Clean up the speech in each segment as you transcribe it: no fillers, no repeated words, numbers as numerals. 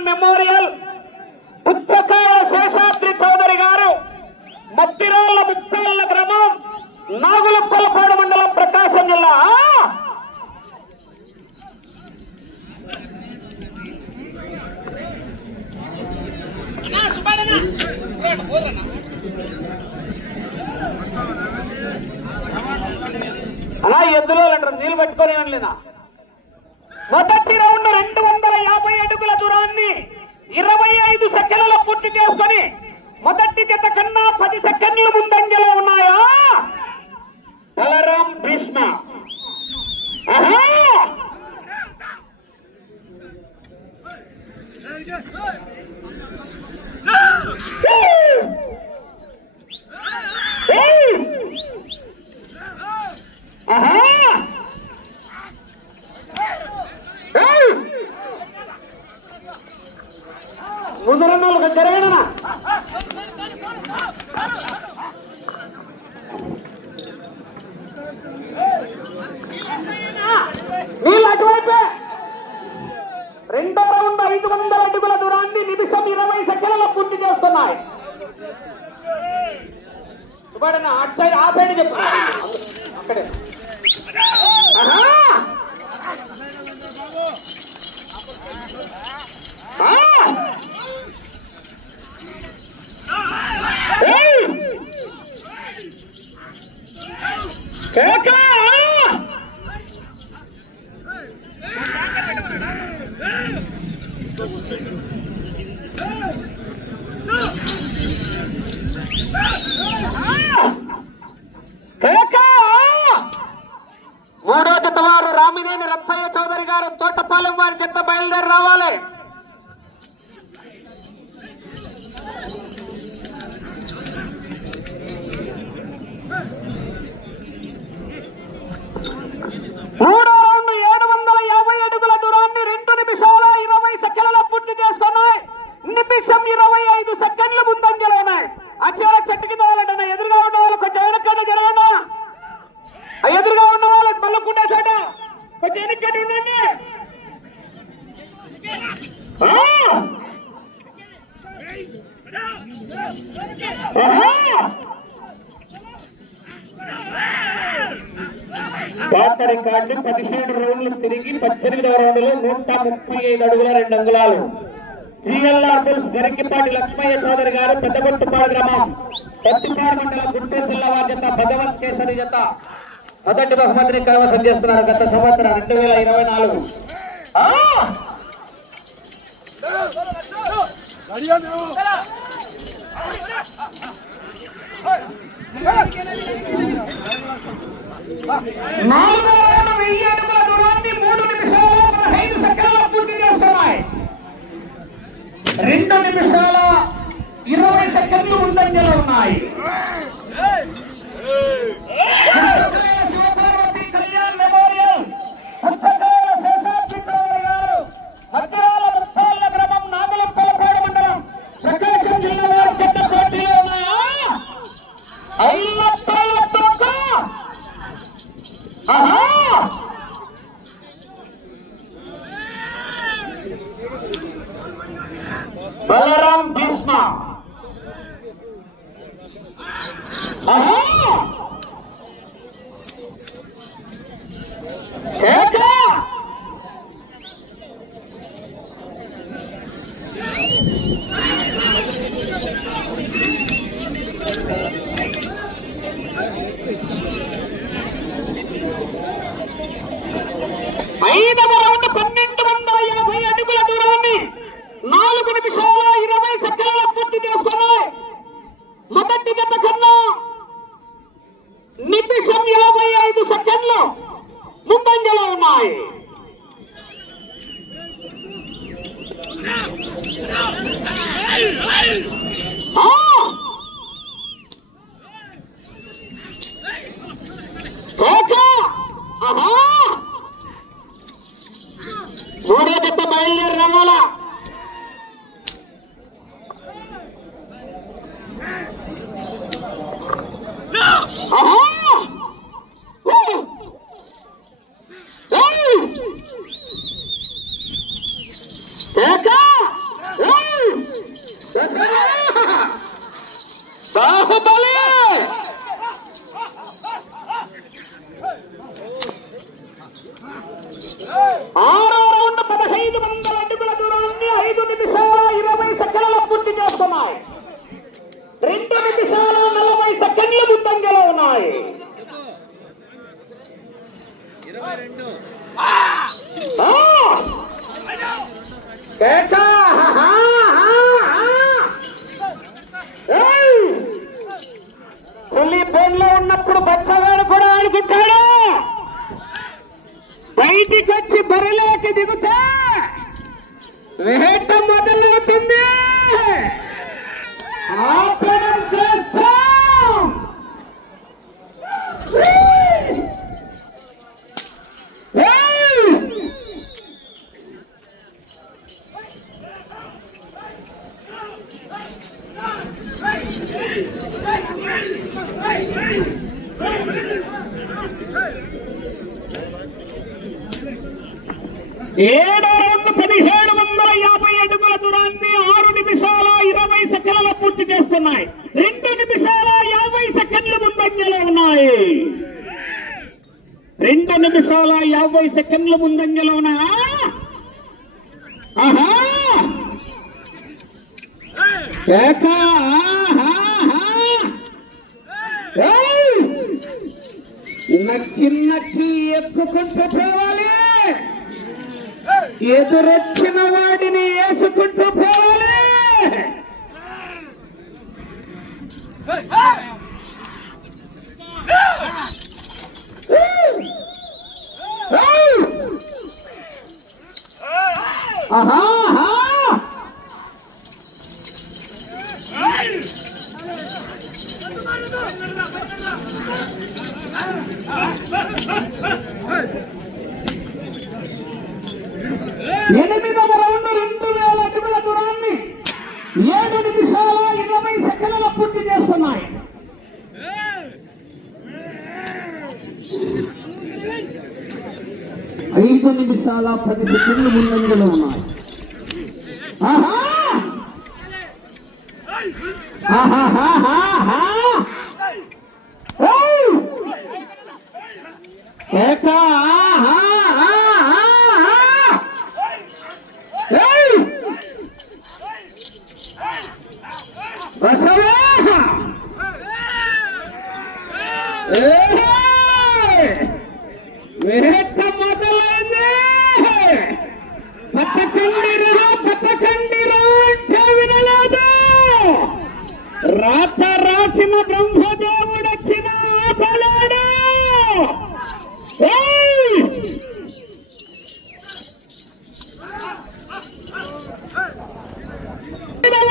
Kalyan memorial పుచ్చకాయ శేషాద్రి చౌదరి గారు, మట్టిరాళ్ల ముప్పాళ్ల గ్రామం, నాగులపల్లపాడు మండలం, ప్రకాశం జిల్లా. అలా ఎద్దులో నీళ్ళు పట్టుకొని అనలేనా. మొదటి రౌండ్ 250 అడుగుల దూరాన్ని 25 సెకండ్లలో పూర్తి చేసుకొని మొదటి జత కన్నా 10 సెకండ్లు ముందంజలో ఉన్నాయా బలరాం భీష్మ. ముందరన్నాళ్ళకు జరగనా నీళ్ళు అటువైపే. రెండో రౌండ్ 500 అడుగుల దూరాన్ని నిమిషం 20 సెకండ్లలో పూర్తి చేస్తున్నాయి. అటు సైడ్ ఆ సైడ్ చెప్పు అక్కడే. మూడో జత వారు రామినేని రత్తయ్య చౌదరి గారు, తోటపాలెం వారి జత బయలుదేరి రావాలి. మూడో రౌండ్ 750 అడుగుల దూరాన్ని 2 నిమిషాల 20 సెకండ్లలో పూర్తి చేసుకున్నాయి. నిమిషం 25 సెకండ్లు ముందంజలో ఉన్నాయి. అక్షర చెట్టుకి తోవాలంటే ఎదురుగా ఉన్న వాళ్ళు కొంచెం వెనక్కడి జరగండి. ఎదురుగా ఉన్న వాళ్ళు మళ్ళీ చోట కొంచెం వెనక్కడి ఉండండి. పాత రికార్డు 17 రౌండ్లు తిరిగి 18వ రౌండ్లో 135 అడుగుల 2 అంగుళాలు. జిఎల్ఆర్ బుల్స్ గరికిపాటి లక్ష్మయ్య చౌదరి గారు, పెద్దగొట్టుపాడు గ్రామం, పత్తిపాడు మండలం, గుంటూరు జిల్లా వారి జత భగవంత్ కేసరి జత మొదటి బహుమతిని కైవసం చేస్తున్నారు. గత సంవత్సరం 2024 1000 అడుగుల దూరాన్ని 3 నిమిషాల 15 సెకండ్లలో పూర్తి చేస్తున్నాయి. 2 నిమిషాల 20 సెకండ్లు ముందంజలో ఉన్నాయి. కళ్యాణ్ మెమోరియల్ పుచ్చకాయ శేషాద్రి చౌదరి గారు, మట్టిరాళ్ల ముప్పాళ్ల గ్రామం, నాగులపల్లపాడు మండలం, ప్రకాశం జిల్లా వారి జత పోటీలో ఉన్నాయా. బలరాం భీష్మ. ఐదవ రౌండ్ 1250 అడుగుల దూరాన్ని 4 నిమిషాల 20 సెకండ్లలో పూర్తి చేసుకున్నాయి. మొదటి జత కన్నా నిమిషం 55 సెకండ్లు ముందంజలో ఉన్నాయి. మూడో జత బయలుదేరి రావాలా. పులి బోన్లో ఉన్నప్పుడు బచ్చగాడు కూడా ఆడుకుంటాడు. బయటికి వచ్చి బరిలోకి దిగుతా వేట మొదలవుతుంది. ఆపడం చేస్తాం. ఏడో రౌండ్ 1750 అడుగుల దూరాన్ని 6 నిమిషాల 20 సెకండ్లలో పూర్తి చేసుకున్నాయి. 2 నిమిషాల 50 సెకండ్ల ముందంజలో ఉన్నాయి. 2 నిమిషాల 50 సెకండ్ల ముందంజలో ఉన్నాయి. ఆహా నక్కి నక్కి ఎక్కుకుంటూ పోవాలి. ఎదురొచ్చిన వాడిని వేసుకుంటూ పోవాలి. ఆహా 8వ రౌండ్ 2000 అడుగుల దూరాన్ని 7 నిమిషాల 20 సెకండ్ల పూర్తి చేస్తున్నాయి. ఐదు నిమిషాల 10 సెకండ్లు ముందంజలో ఉన్నాయి. ఆహా వేట మొదలైంది. పట్టకండిరా అంటే వినలేదు. రాత రాసిన బ్రహ్మదేవుడొచ్చిన ఆపలాడు.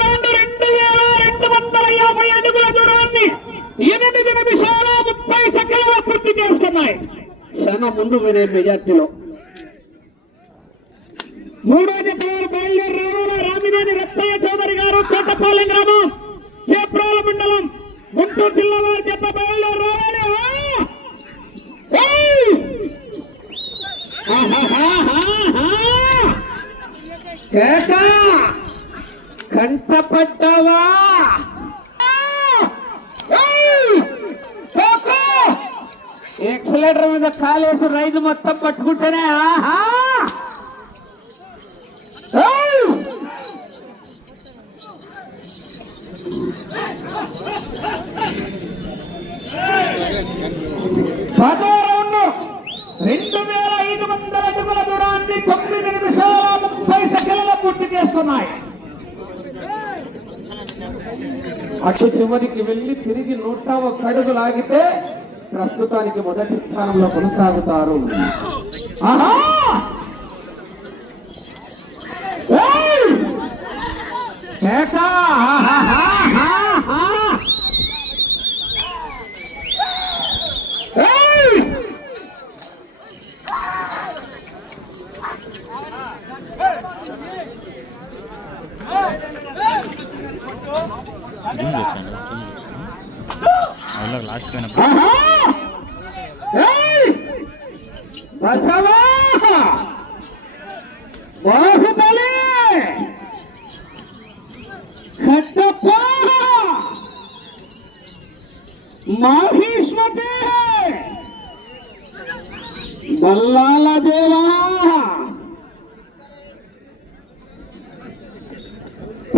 రౌండ్ 2250 అడుగుల దూరాన్ని 8 నిమిషాల 30 సెకండ్ల పూర్తి చేసుకున్నాయి. క్షణం ముందు వినే మెజార్టీలో మూడో జత బయలుదేరి రావాల. రామినేని రత్తయ్య చౌదరి గారు, కోటపాలెం గ్రామం, చేప్రాల మండలం, గుంటూరు జిల్లా వారి జత బయలుదేరి రావాలి. కంటపడ్డావా? ఎక్సలేటర్ మీద కాలేసి రైతు మొత్తం పట్టుకుంటేనే ఆహా పదో రౌండ్ 2500 అడుగుల దూరాన్ని 9 నిమిషాల 30 సెకండ్ల పూర్తి చేసుకున్నాయి. అటు చివరికి వెళ్లి తిరిగి 101 అడుగు లాగితే ప్రస్తుతానికి మొదటి స్థానంలో కొనసాగుతారు. ఆహా బాహుబలి కట్టప్ప మాహేశ్వతే బల్లాల దేవా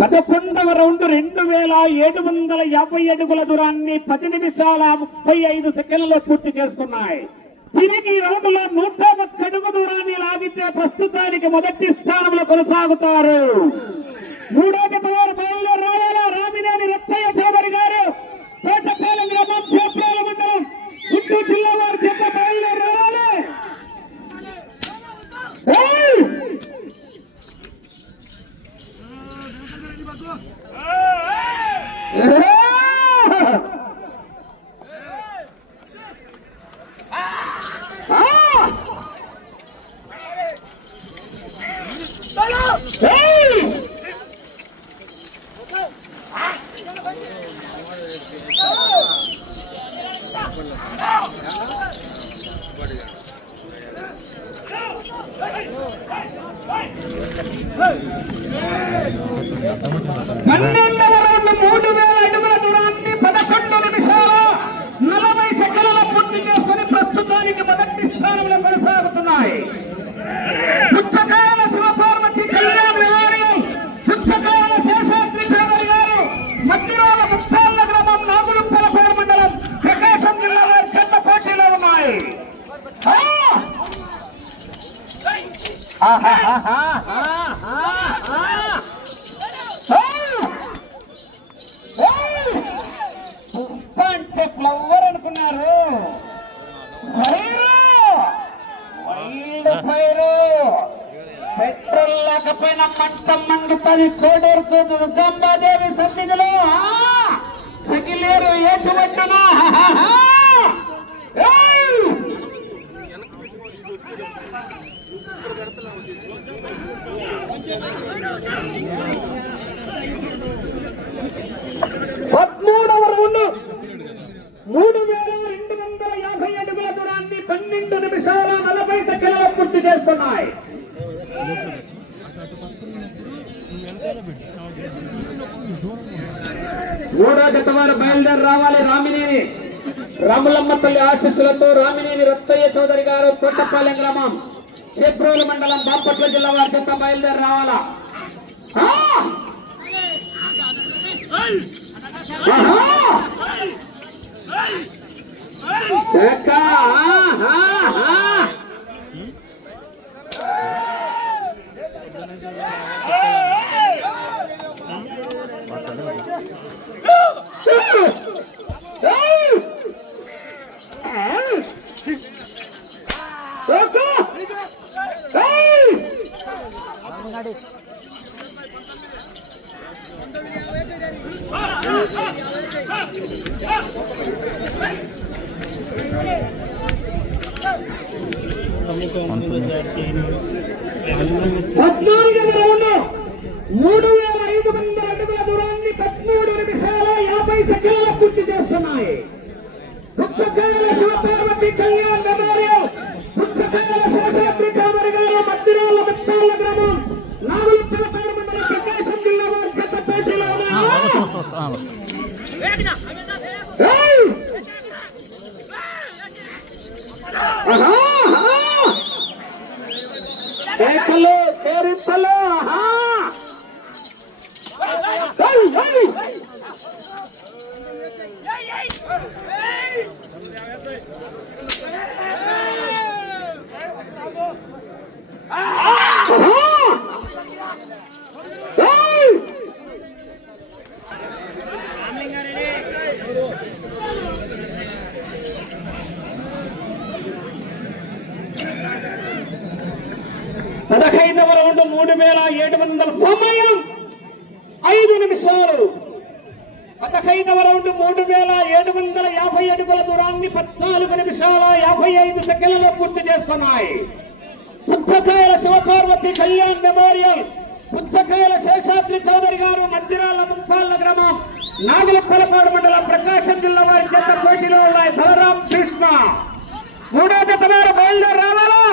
11వ రౌండ్ 2750 అడుగుల దూరాన్ని 10 నిమిషాల 35 సెకండ్లలో పూర్తి చేసుకున్నాయి. తిరిగి రౌండ్లో 130 అడుగు దూరాన్ని లాగితే ప్రస్తుతానికి మొదటి స్థానంలో కొనసాగుతారు. మూడో జత వారు బయలుదేరి రావాలా. రామినేని రత్తయ్య చౌదరి గారు, తోటపాలెం గ్రామం, చేప్రాల మండలం, గుంటూరు జిల్లా వారి జత బయలుదేరి రావాలి. పన్నెండవ రౌండ్ 3000 అడుగుల దూరాన్ని 11 నిమిషాల 40 సెకండ్లలో పూర్తి చేసుకుని ప్రస్తుతానికి మొదటి స్థానంలో కొనసాగుతున్నాయి. పుచ్చకాయల శివపార్వతి కళ్యాణ్ మెమోరియల్, పుచ్చకాయల శేషాద్రి చౌదరి గారు, మధ్యరాల ముప్పాళ్ళ గ్రామం, నాగులుప్పలపేరు మండలం, ప్రకాశం జిల్లా వారి చెత్త పోటీలో ఉన్నాయి. అంటే ఫ్లవర్ అనుకున్నారు. వైల్డ్ ఫైర్, పెట్రోల్ లేకపోయినా మంట మండుతుంది. కోడూరుకు దుర్గంబాదేవి సన్నిధిలో సగిలేరు ఏసువచ్చునా. పదమూడవ రౌండ్ 3250 అడుగుల దూరాన్ని 12 నిమిషాల 40 సెకండ్లలో పూర్తి చేస్తున్నాయి. మూడో జత వారు బయలుదేరి రావాలి. రామినేని రాములమ్మ తల్లి ఆశీస్సులతో రామినేని రత్తయ్య చౌదరి గారు, తోటపాలెం గ్రామం, చేప్రోలు మండలం, బాపట్ల జిల్లా వారి జత బయలుదేరి రావాలా. పద్నాలుగవ రౌండ్ 3500 అడుగుల దూరాన్ని 13 నిమిషాల 50 సెకండ్లలో పూర్తి చేస్తున్నాయి. పుచ్చకాయల శివపార్వతి కళ్యాణ్ మెమోరియల్, పుచ్చకాయల శేషాద్రి చౌదరి గారు, మధ్యరాల ముప్పాళ్ళ గ్రామం, నాగులుప్పలపేరు మండలం, ప్రకాశం జిల్లా వారి చెత్త పోటీలో ఉన్నారు. కేకలు, కేరింతలు. పదహైదవ రౌండ్ 3700 సమయం 5 నిమిషాలు. 15వ రౌండ్ 3750 అడుగుల దూరాన్ని 14 నిమిషాల 55 సెకండ్లలో పూర్తి చేసుకున్నాయి. పుచ్చకాయల శివపార్వతి కళ్యాణ్ మెమోరియల్, పుచ్చకాయల శేషాద్రి చౌదరి గారు, మధ్యరాల ముప్పాళ్ళ గ్రామం, నాగులుప్పలపాడు మండలం, ప్రకాశం జిల్లా వారి చెత్త పోటీలో ఉన్నాయి. బలరాం కృష్ణ. మూడో జత వారు బయలుదేరి రావాలా.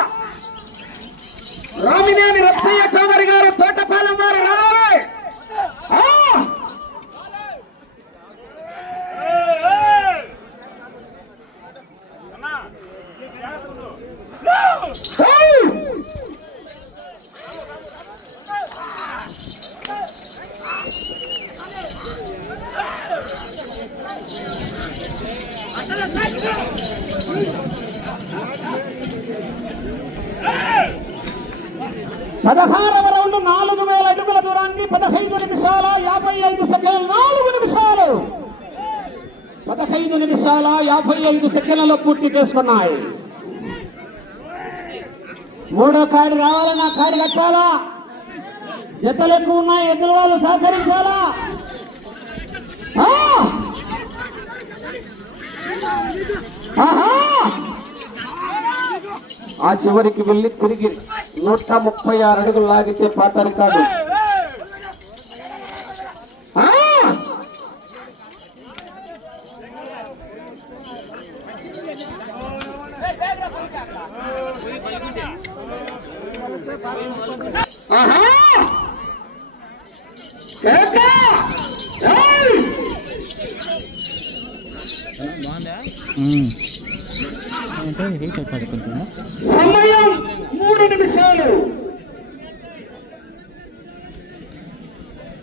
రామినేని రత్తయ్య చౌదరి గారు, తోటపాలెం వారు రావాలి. 16వ రౌండ్ 4000 అడుగుల దూరాన్ని 15 నిమిషాల 55 సెకండ్లు 4 నిమిషాలు 15 నిమిషాల 55 సెకండ్లలో పూర్తి చేసుకున్నాయి. మూడో కాడి రావాలన్నా కాడి కట్టాలా, జతలు ఎక్కువ ఉన్నాయి, ఎద్దుల వాళ్ళు సహకరించాలా. ఆ చివరికి వెళ్ళి తిరిగి 136 అడుగులు లాగితే పాత రికార్డు. సమయం 3 నిమిషాలు.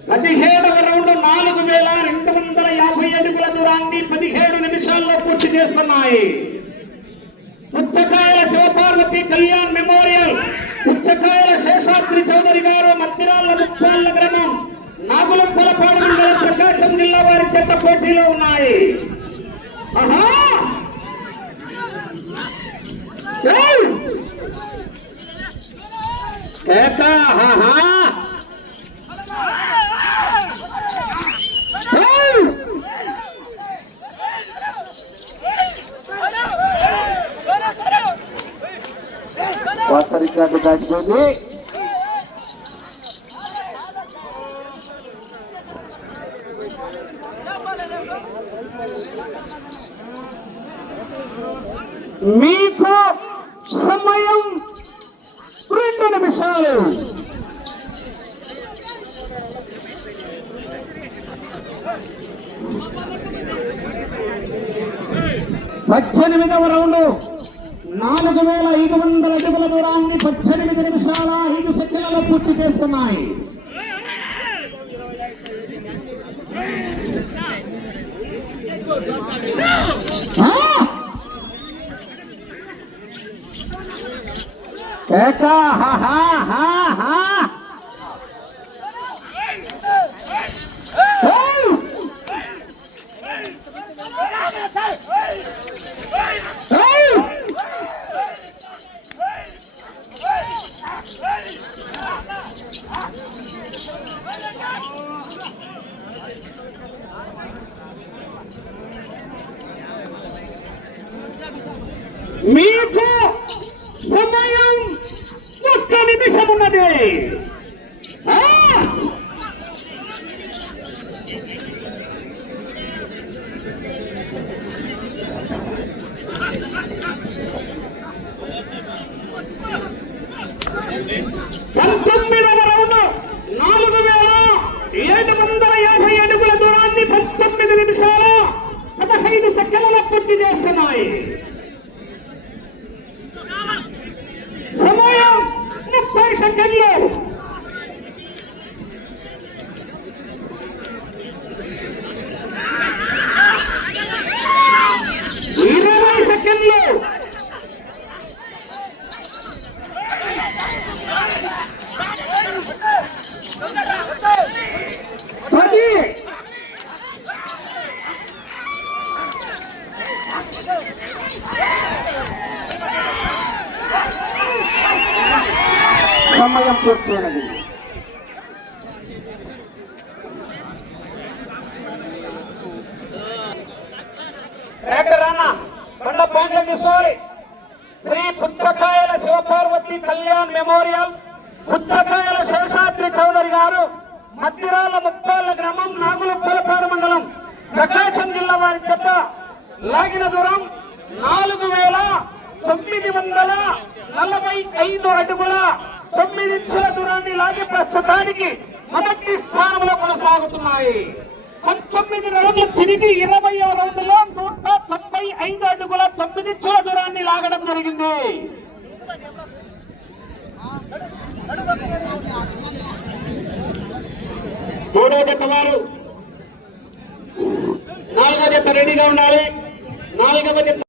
17వ రౌండ్ 4250 అడుగుల దూరాన్ని 17 నిమిషాల్లో పూర్తి చేసుకున్నాయి. పుచ్చకాయల శివపార్వతి కళ్యాణ్ మెమోరియల్, పుచ్చకాయల శేషాద్రి చౌదరి గారు, మద్దిరాళ్ల ముప్పాళ్ల గ్రామం, నాగులంపలపాడు మండలం, ప్రకాశం జిల్లా వారి జత పోటీలో ఉన్నాయి. రికార్డు దాటిపోయింది. మీకు సమయం 2 నిమిషాలు. పద్దెనిమిదవ రౌండ్ 4500 అడుగుల దూరాన్ని 18 నిమిషాల 5 సెకండ్లలో పూర్తి చేసుకున్నాయి. మీకు సమయం 1 నిమిషం ఉన్నది. పంతొమ్మిదవ రౌండ్ 4750 అడుగుల దూరాన్ని 19 నిమిషాల 15 సెకండ్లలో పూర్తి చేస్తున్నాయి. సమయం 30 సెకండ్లు. 20 సెకండ్లు. 10. సమయం పూర్తయినది. బండ పాయింట్లు తీసుకోవాలి. శ్రీ పుచ్చకాయల శివపార్వతి కళ్యాణ్ మెమోరియల్, పుచ్చకాయల శేషాద్రి చౌదరి గారు, మద్దిరాళ్ల ముప్పాళ్ల గ్రామం, నాగులంపలపాడు మండలం, ప్రకాశం జిల్లా వారి జత లాగిన దూరం 4945 అడుగుల 9 ఇంచుల దూరాన్ని లాగి ప్రస్తుతానికి మొదటి స్థానంలో కొనసాగుతున్నాయి. 19 రౌండ్లు తిరిగి 20వ రౌండ్లో 195 అడుగుల 9 ఇంచుల దూరాన్ని లాగడం జరిగింది. మూడో జత వారు 4వ జత రెడీగా ఉండాలి. 4వ జత